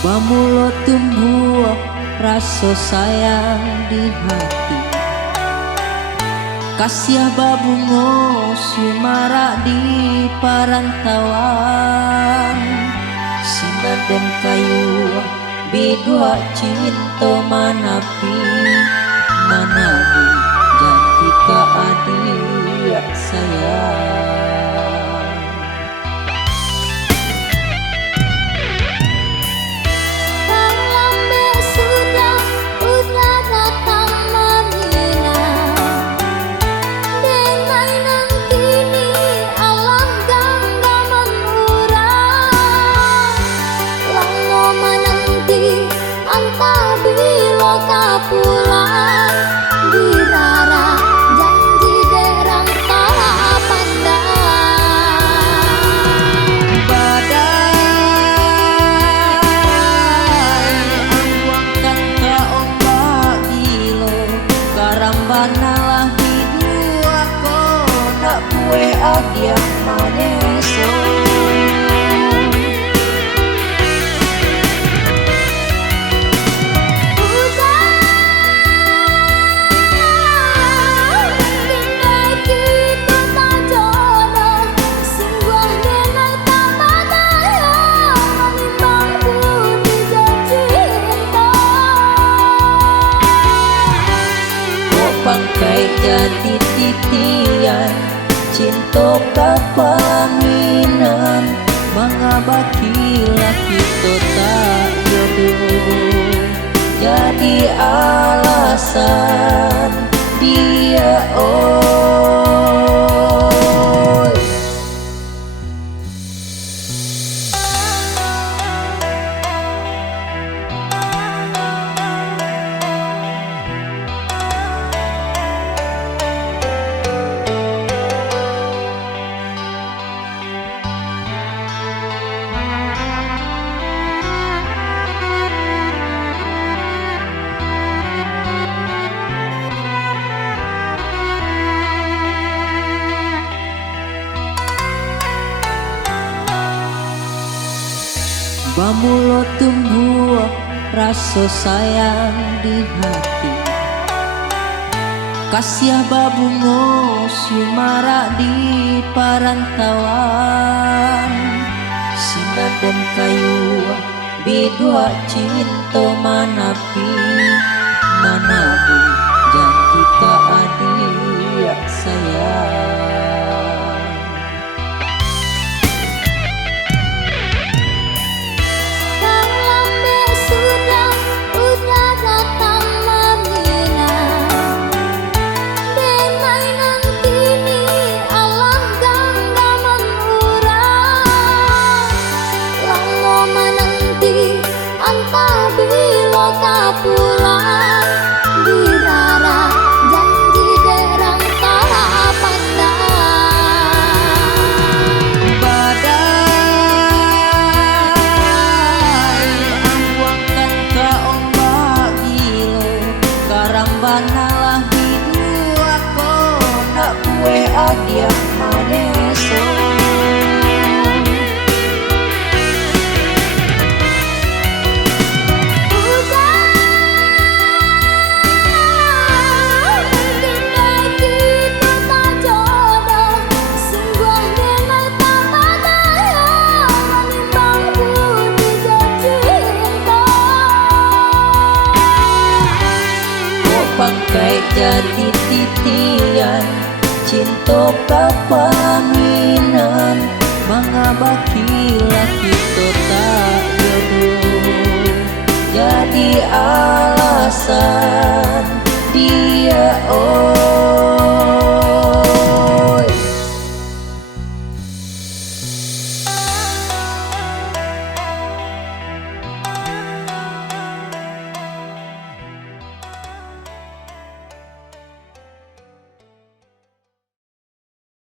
Bamulo tumbuh rasa sayang di hati, kasih babungo sumara di parantauan. Sinaden kayu bidua cinta manapi manabu janji ka adik sayang. Banalah hidup aku nak kue agiak maneso. Bangkai jadi titian cinta kapaminan, mengabakilah kita tak jodoh. Jadi alasan dia Bamulo tumbuh rasa sayang di hati, kasih babungo sumara di parantauan. Sinaden kayu bidua cinta manapi manabu janji ka adik sayang. Banalah hidup aku nak kue agiak maneso. Bangkai jadi titian cinta kapaminan, mengabakilah kita tak jodoh. Jadi alasan